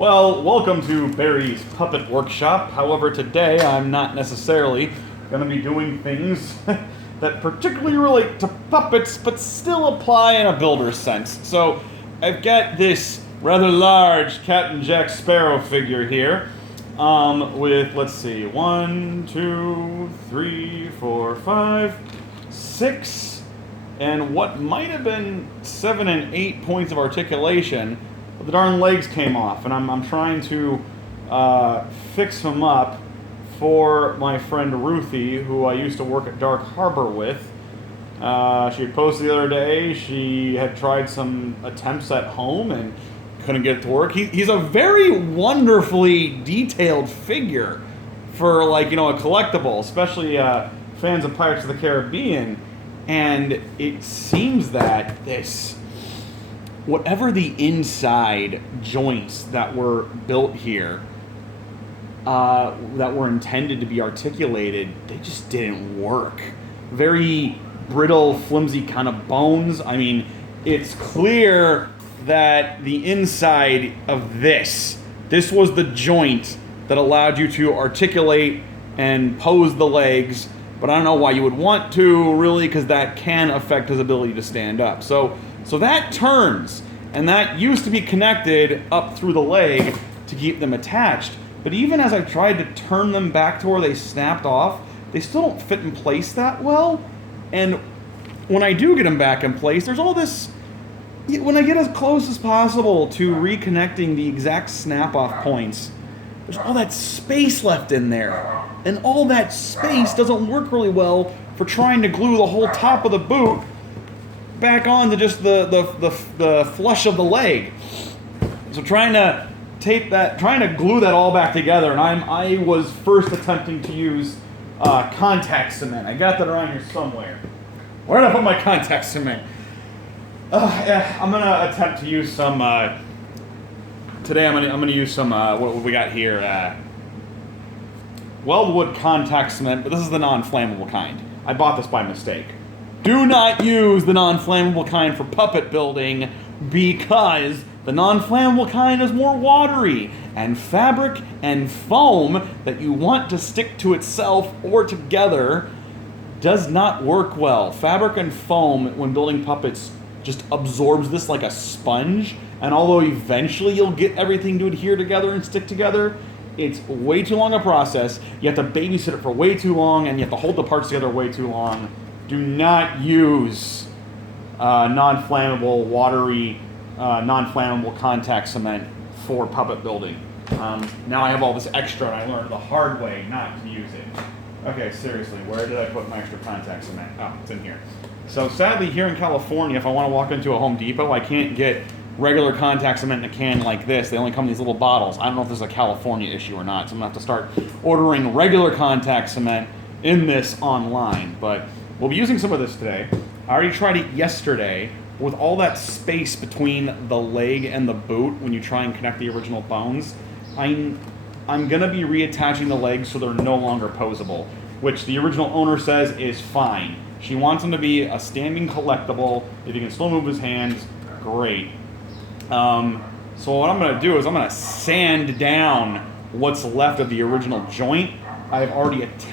Well, welcome to Barry's Puppet Workshop. However, today I'm not necessarily going to be doing things that particularly relate to puppets, but still apply in a builder's sense. So, I've got this rather large Captain Jack Sparrow figure here, with, let's see, 1, 2, 3, 4, 5, 6, and what might have been 7 and 8 points of articulation. But the darn legs came off, and I'm trying to fix them up for my friend Ruthie, who I used to work at Dark Harbor with. She had posted the other day she had tried some attempts at home and couldn't get it to work. He's a very wonderfully detailed figure for, like, you know, a collectible, especially fans of Pirates of the Caribbean. And it seems that whatever the inside joints that were built here, that were intended to be articulated, they just didn't work. Very brittle, flimsy kind of bones. I mean, it's clear that the inside of this was the joint that allowed you to articulate and pose the legs, but I don't know why you would want to, really, because that can affect his ability to stand up. So that turns, and that used to be connected up through the leg to keep them attached. But even as I tried to turn them back to where they snapped off, they still don't fit in place that well. And when I do get them back in place, there's all this, when I get as close as possible to reconnecting the exact snap-off points, there's all that space left in there. And all that space doesn't work really well for trying to glue the whole top of the boot back onto just the flush of the leg. So trying to glue that all back together, and I was first attempting to use contact cement. I got that around here somewhere. Where did I put my contact cement? I'm gonna attempt to use some. Today I'm gonna use some. What we got here? Weldwood contact cement, but this is the non-flammable kind. I bought this by mistake. Do not use the non-flammable kind for puppet building, because the non-flammable kind is more watery, and fabric and foam that you want to stick to itself or together does not work well. Fabric and foam, when building puppets, just absorbs this like a sponge, and although eventually you'll get everything to adhere together and stick together, it's way too long a process. You have to babysit it for way too long, and you have to hold the parts together way too long. Do not use non-flammable, watery, non-flammable contact cement for puppet building. Now I have all this extra, and I learned the hard way not to use it. Okay, seriously, where did I put my extra contact cement? Oh, it's in here. So sadly, here in California, if I want to walk into a Home Depot, I can't get regular contact cement in a can like this. They only come in these little bottles. I don't know if this is a California issue or not, so I'm going to have to start ordering regular contact cement in this online. But we'll be using some of this today. I already tried it yesterday. With all that space between the leg and the boot when you try and connect the original bones, I'm going to be reattaching the legs so they're no longer posable, which the original owner says is fine. She wants them to be a standing collectible. If he can still move his hands, great. So what I'm going to do is I'm going to sand down what's left of the original joint. I've already attached